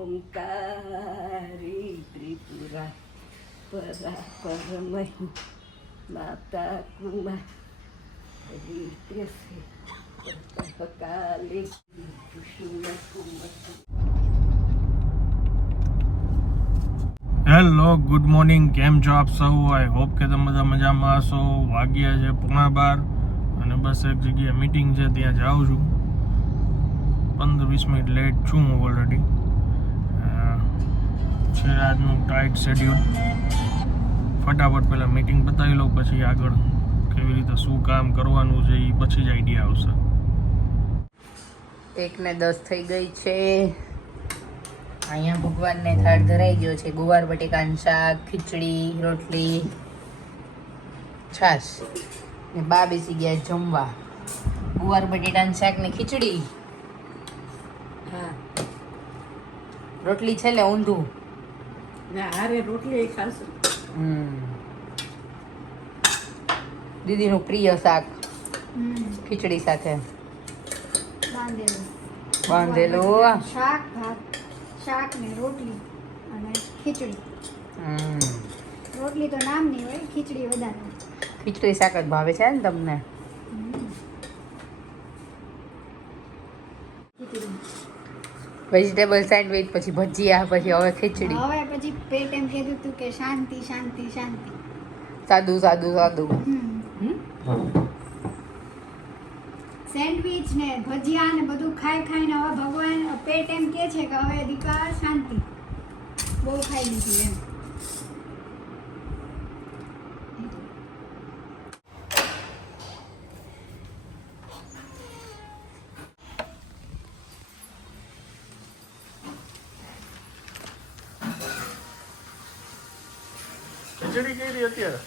ઓમકારી ત્રિપુરા પરા પરમહી માતા કુમારી કાલી hello good morning, કેમ છો આપ સૌ? આઈ હોપ કે તમે બધા મજામાં હશો. વાગ્યા છે 11:30 અને બસ એક જગ્યાએ મીટિંગ છે, ત્યાં જાઉં છું. 15-20 મિનિટ લેટ છું હું ઓલરેડી. છે આજનું ટાઈટ શેડ્યુલ. ફટાફટ પહેલાં મીટિંગ પતાવી લઉં, પછી આગળ કેવી રીતે શું કામ કરવાનું છે એ પછી જ આઈડિયા આવશે. 1:10 થઈ ગઈ છે. અહીંયા ભગવાનને થાળ ધરાઈ ગયો છે. ગુવાર બટેકાનું શાક, ખીચડી, રોટલી, છાશ ને બા બેસી ગયા જમવા. ગુવાર બટેટાનું શાક ને ખીચડી. હા રોટલી છે લે ઊંધું ના હારે રોટલી ખાશું. દીદીનું પ્રિય શાક ખીચડી સાથે બાંધેલું શાક ભાત, શાક ને રોટલી અને ખીચડી. રોટલી તો નામની હોય, ખીચડી વધારે. ખીચડી શાક જ ભાવે છે ને તમને? વેજીટેબલ સેન્ડવિચ, પછી ભજીયા, પછી હવે ખીચડી. હવે પછી પેટ એમ કીધું તું કે શાંતિ શાંતિ શાંતિ. સાદું સાદું સાદું. સેન્ડવિચ ને ભજીયા ને બધું ખાઈ ખાઈને હવે ભગવાન પેટ એમ કે છે કે હવે દીપા શાંતિ, બહુ ખાઈ લીધું એમ. ખીચડી કઈ રહી અત્યારે?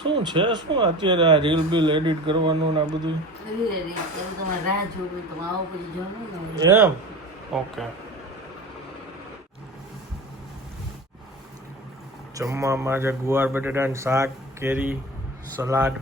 શું છે, શું અત્યારે આ રીલ બિલ એડિટ કરવાનું ને આ બધું? રાહ જોવી તો આવો પછી જોવાનું. એમ? ઓકે. જમવામાં છે ગુવાર બટેટાનું શાક, કેરી, સલાડ.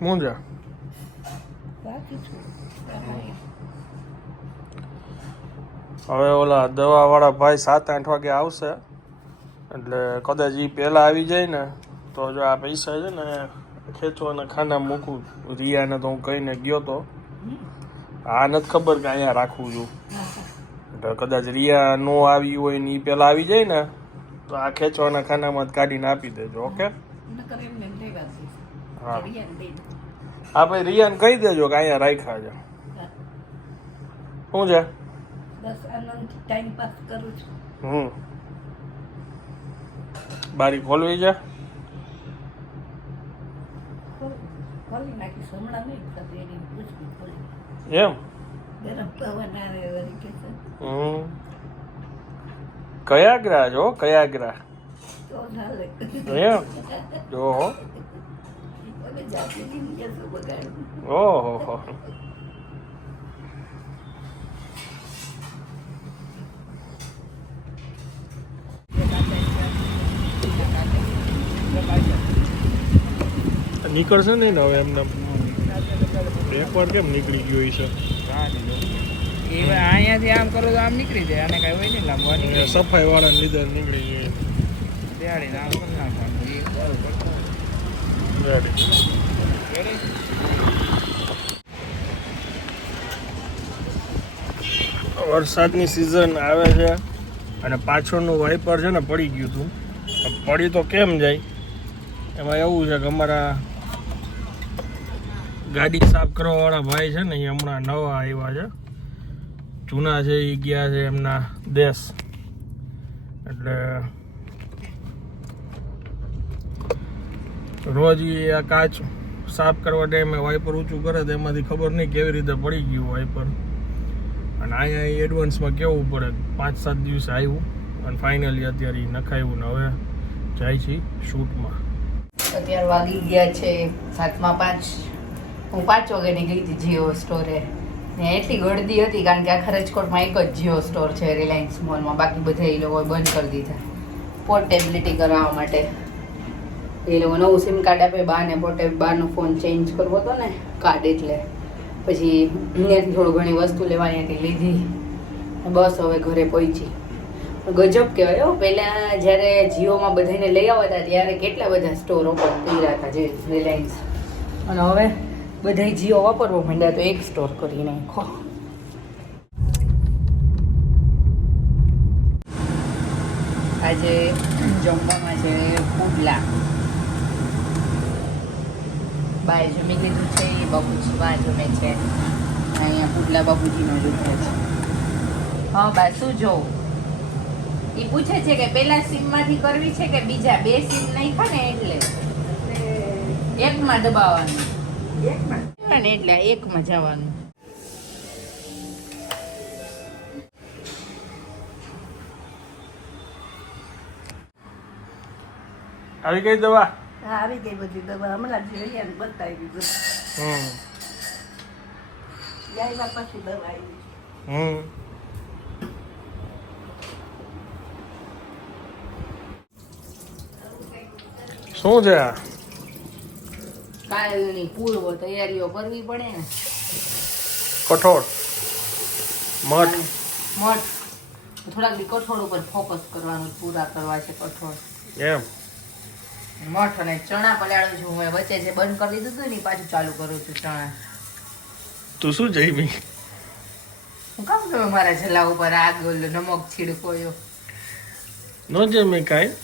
મુંજા હવે ઓલા દવા વાળા ભાઈ 7-8 વાગે આવશે, એટલે કદાચ એ પહેલા આવી જાય ને તો જો આ પૈસા છે ને ખેંચવાના ખાના મૂકું. રિયાને તો હું કહીને ગયો તો, આ નથી ખબર કે અહીંયા રાખવું છું. એટલે કદાચ રિયા નો આવી હોય ને એ પહેલા આવી જાય ને તો આ ખેંચવાના ખાનામાં જ કાઢીને આપી દેજો. ઓકે? હા હા ભાઈ, રિયાને કહી દેજો કે અહીંયા રાખ્યા છે. શું છે? બસ આનંદ ટાઈમ પાસ કરું છું. બારી ખોલવી છે? ખોલી નાખીશ હમણાં નહીં થતી એની પૂછવી ખોલી. એમ? ગરમ પવન આવે વળી કે છે કયા ગ્રહ છો? કયા ગ્રહ? તો ચાલે. એમ? જો હવે જાતિ જિંદગી શું બગાડવું. ઓહો. નીકળશે ને હવે એમને એકવાર કેમ નીકળી ગયો છે? અહીંયાથી આમ કરો તો આમ નીકળી જાય, અને કઈ હોય નહીં લાંબવાની. સફાઈ વાળાને લીધે નીકળી ગઈ. દિવાળી આમ કરી નાખવાનું. વરસાદની સિઝન આવે છે અને પાછળનું વાઇપર છે ને પડી ગયું હતું. પડી તો કેમ જાય, એમાં એવું છે કે અમારા ગાડી સાફ કરવા વાળા ભાઈ છે ને એ હમણાં નવા આવ્યા છે. જૂના છે એ ગયા છે એમના દેશ, એટલે રોજ આ કાચ સાફ કરવા ટાઈમે વાઇપર ઊંચું કરે તો એમાંથી ખબર નહીં કેવી રીતે પડી ગયું વાઇપર. અને અહીંયા એડવાન્સમાં કેવું પડે 5-7 દિવસે આવ્યું અને ફાઇનલી અત્યારે ઈ નખાયું ને હવે જાય છે શૂટમાં. અત્યારે વાગી ગયા છે 7:05. હું 5 વાગે નીકળી હતી જીઓ સ્ટોરે ને એટલી ગળદી હતી કારણ કે આખા રાજકોટમાં એક જ જીઓ સ્ટોર છે રિલાયન્સ મોલમાં, બાકી બધા એ લોકોએ બંધ કરી દીધા પોર્ટેબિલિટી કરાવવા માટે. એ લોકો નવું સિમ કાર્ડ આપે, બારનો ફોન ચેન્જ કરવો હતો ને કાર્ડ, એટલે પછી અહીંયાથી થોડું ઘણી વસ્તુ લેવાની હતી, લીધી, બસ હવે ઘરે પહોંચી. ગજબ કહેવાય હો, પહેલાં જ્યારે જીઓમાં બધાને લઈ આવ્યા હતા ત્યારે કેટલા બધા સ્ટોર ઓપન કર્યા હતા જે રિલાયન્સ, અને હવે બધા જીઓ વાપરવો માંડ્યા તો એક સ્ટોર કરી નાખો. આજે જમવામાં છે પુડલા. બાએ જમી લીધું છે, બાપુજી બા જમે છે, અહીંયા પુડલા બાપુજીનો જુઠે છે. હા બા શું જોવું? એ પૂછે છે કે પેલા સિમમાંથી કરવી છે કે બીજા 2 સિમ નાખ્યા ને એટલે એકમાં દબાવવાનું, ને એટલે એકમાં જવાનું. આવી ગઈ દવા? હા આવી ગઈ બધી દવા હમણાં જ લઈ આવીને બતાવી દીધું. આવ્યા પછી દવા આવી. શું છે આ? કાલની પૂર્વ તૈયારીઓ કરવી પડે ને. કઠોળ મઠ થોડાક દી કઠોળ ઉપર ફોકસ કરવાનું, પૂરા કરવા છે કઠોળ. એમ મઠ અને ચણા પલાળું છું મેં, વચ્ચે જે બંધ કરી દીધું હતું ને પાછું ચાલુ કરું છું ચણા. તું શું જઈમી? હું કામ તમે મારા જલા ઉપર આગ નમક છીડકોયો? નો જમી કાંઈ?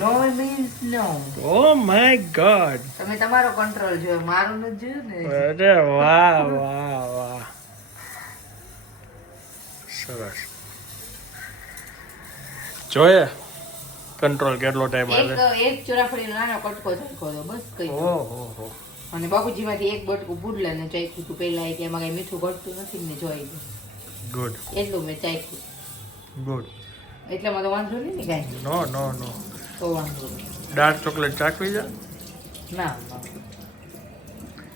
No means no. Oh my god, તમે તમારો કંટ્રોલ જોયો, મારું નથી જોયું ને. અરે વાહ વાહ વાહ, સરસ. જોઈએ કંટ્રોલ કેટલો ટાઈમ આવે. એક ચોરાફળીનો નાનો કટકો ચાખ્યો હતો બસ, કઈ. ઓહો. અને બાપુજીમાંથી એક બટકું પુડલા ને ચાખ્યું હતું પહેલા, કે એમાં કઈ મીઠું ઘટતું નથી ને જોઈ દઉં, ગુડ એટલું મેં ચાખ્યું. ગુડ. એટલામાં તો વાંધો નહીં ને કાંઈ? નો નો નો. તો વાંધો નહીં. ડાર્ક ચોકલેટ ચાખવી છે? ના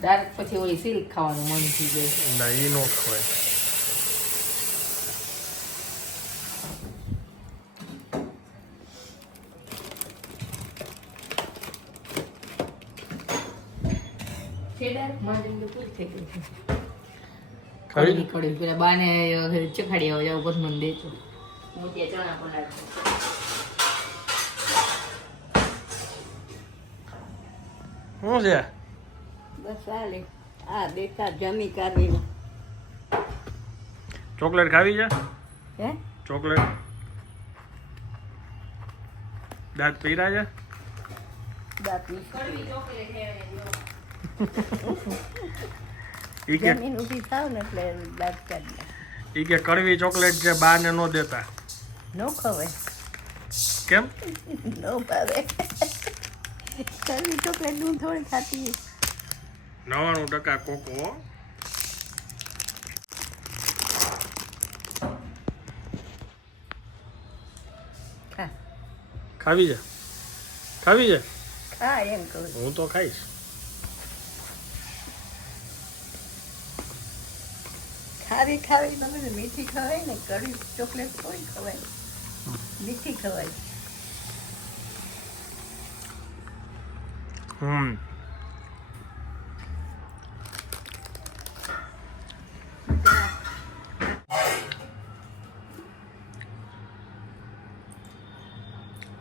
ડાર્ક પછી ઓલી સિલ્ક ખાવાનું મન થઈ જાય. ના ઈ નો ખવાય. કડી પેલા બાને ચખાડી આવો જાવ પછી મને દેજો, હું ત્યાં ચણા પલાળું. શું છે? બસ ચાલે આ દેખા જમી કાઢી. ચોકલેટ ખાવી છે? હે ચોકલેટ દાંત પીરા છે? દાંતની ઈ કે જમીન ઊભી થાવ ને એટલે દાંત કાઢી ઈ કે કડવી ચોકલેટ છે બાને નો દેતા. ન ખવાય, કેમ? ન ભાવે. કડવી ચોકલેટ હું થોડી ખાતી. 99% કોકો. ખા ખાવી છે? ખાવી છે? ખા એમ કહું. હું તો ખાઈશ. ખારી ખાવી તમે તો મીઠી ખવાય ને, કડવી ચોકલેટ કોઈ ખવાય, મીઠી ખવાય.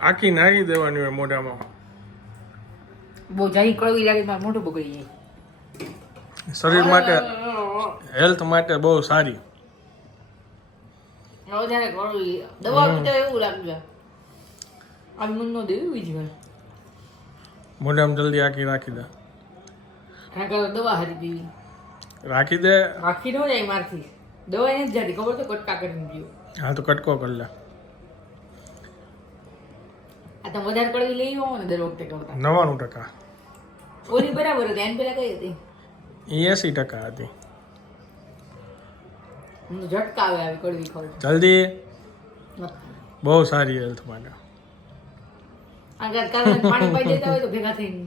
આખી નાખી દેવાની હોય મોઢામાં. બહુ જાહી કડવી લાગે મારું મોઢું બગડી જાય. શરીર માટે, હેલ્થ માટે બહુ સારી. વધારે કડવી દવા પીતા એવું લાગે, આમ નું ન દેવું જ હોય. મોઢામાં જલ્દી આખી રાખી દે. હા કરો દવા હારી પીવી. રાખી દે. આખી ન જાય મારથી, દવા નથી જતી ખબર તો કટકા કરીને પીવું. હા તો કટકો કરી લે. આ તો વધારે કડવી લઈ આવો ને દર વખતે કરતા. 99%. ઓલી બરાબર હતી એન પેલા કઈ હતી? એ 80% હતી. મને તો ઝટકા આવે આવી કડવી ખાવ. જલ્દી બહુ સારી હેલ્થ માટે. આગળ કાલે પાણી પાઈ દેતા હોય તો ભેગા થઈને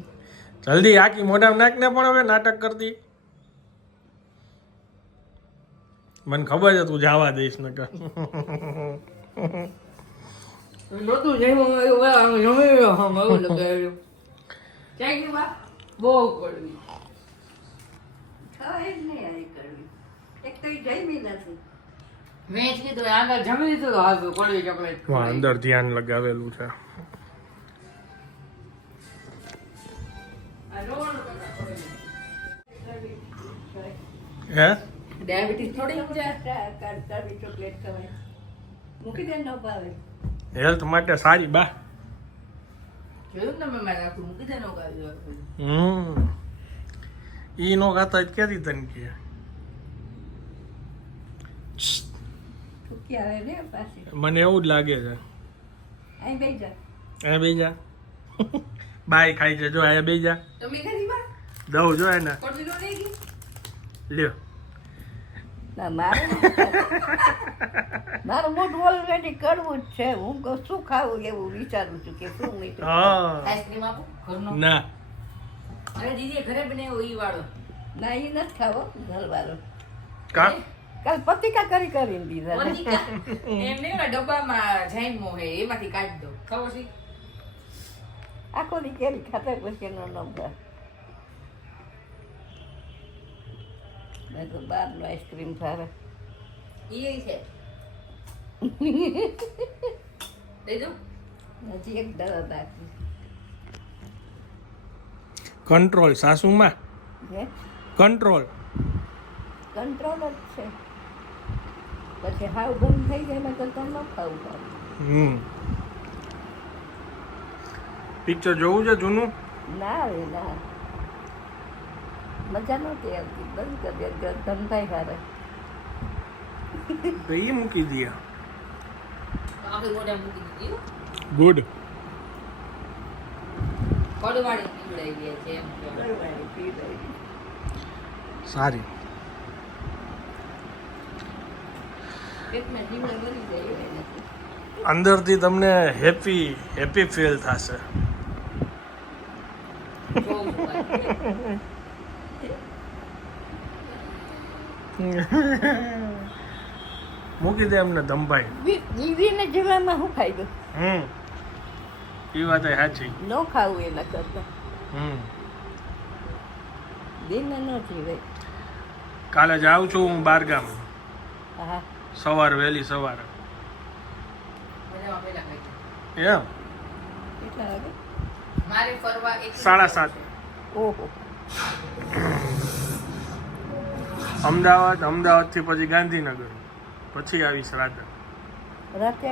જલ્દી આખી મોઢામાં નાખને પણ હવે નાટક કરતી. મને ખબર છે તું જવા દઈશ ને નહોતું જમ્યું જમી રહ્યો એવું લગાવ્યું. ક્યાં ગયું બા? બહુ કડવી. ખવાય જ નહીં આવી કરવી. એક તો ઈ જમી નથી. મેં જ કીધું આગળ જમી લીધું તો હાજુ કડવી ચોકલેટ. અંદર ધ્યાન લગાવેલું છે. હે ડાયાબિટીસ થોડી કરવી ચોકલેટ ખવાય. મૂકી દે ન ભાવે. હેલ્થ માટે સારી બા. જોયું ને મેં મારે આખું મૂકી દે નો કાઢ્યું. ઈ નો ખાતા જ ક્યાંથી તને કે થૂકી આવે ને પાછી. મને એવું જ લાગે છે. અહીં બેસી જા. એ બેજા બાય ખાઈ છે જો આ બેજા તમે ખાધી બા? દઉં જો એને કડવી નો નહીં ગઈ? લ્યો. ના મારું મારું મોઢું ઓલરેડી કડવું જ છે. હું કહું શું ખાવું એવું વિચારું છું કે શું મીઠું હા આઈસ્ક્રીમ આપો ઘરનો? ના અરે દીદી ઘરે બનાવ્યો ઈ વાળો. ના એ નથી ખાવો ઘરવાળો. કા કાલ પતિકા કરીને દીધા ને. એમ નહીં ઓલા ડબ્બામાં જૈન મોહે એમાંથી કાઢી દો. ખબર છે? આખો દી કેરી ખાતા પછી એનો નંબર. મેં તો બહારનો આઈસ્ક્રીમ ભાવે. ઈ છે. દઈ દો. હજી એક દવા બાકી કંટ્રોલ સાસુમાં હે કંટ્રોલ. કંટ્રોલ જ છે. પછી હાવ બંધ થઈ જાય એમાં તો ન ખાવું પડે. પિક્ચર જોવું છે જૂનું? ના રે ના મજા નહોતી આવતી. બંધ કરી દે ધંધાઈ હારે. તો એ મૂકી દે. આખી મોઢા મૂકી દીધી હો. ગુડ. કડવાળી પીવડાઈ ગયા છે એમ કહેવાય. કરવાની પીવડાવી. સારી. પેટમાં જીવડા બની જાય એવું નથી. અંદરથી તમને હેપી ફીલ થશે. જોઉં છું ભાઈ. મૂકી દે એમને ધમભાઈ. જીવીને જીવામાં શું ફાયદો? એ વાત સાચી. ન ખાવું એના કરતા દિન ન જીવે. કાલે જાઉં છું હું બારગામ. હા વહેલી સવારે. બધામાં પહેલા ખાઈ જાય. એમ કેટલા વાગે? મારે ફરવા 7:30. ઓહો અમદાવાદથી પછી ગાંધીનગર, પછી આવીશ રાતે. રાતે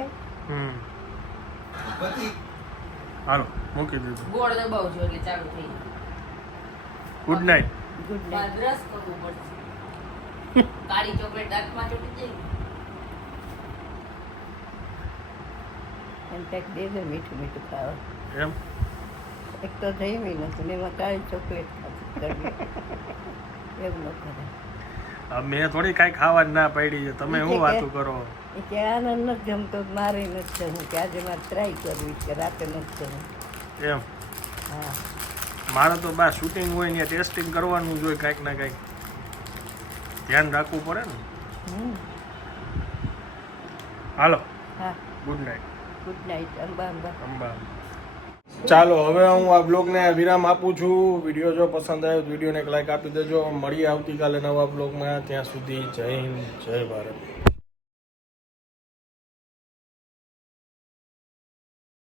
હાલો મૂકી દીધું. ગોળ દબાવજો એટલે ચાલુ થઈ જાય. Good night. ગુડ બાદ નાઇટ. બ્રશ કરવું પડશે. કાળી ચોકલેટ દાંતમાં ચોટી જાય. એમ કંઈક દેજો મીઠું મીઠું ખાવા. એમ એક તો જમી નથી ને એમાં કાળી ચોકલેટ ખાતી એવું ન કરે. મેં થોડી કાંઈ ખાવાની ના પાડી છે. તમે શું વાતું કરો? એ કે આનંદ નથી જમતો મારે નથી જમવું કે આજે મારે ટ્રાય કરવી કે રાતે નથી જમવું. એમ હા મારે તો બા શૂટિંગ હોય ને ટેસ્ટિંગ કરવાનું જોઈએ. કાંઈક ના કાંઈક ધ્યાન રાખવું પડે ને. હાલો હા good night. Good night. Amba Amba. Amba. ચાલો હવે હું આ બ્લોગને વિરામ આપું છું. વિડીયો જો પસંદ આવ્યો તો વિડીયોને એક લાઈક આપી દેજો. મળીએ આવતીકાલે નવા બ્લોગમાં. ત્યાં સુધી જય હિન્દ, જય ભારત.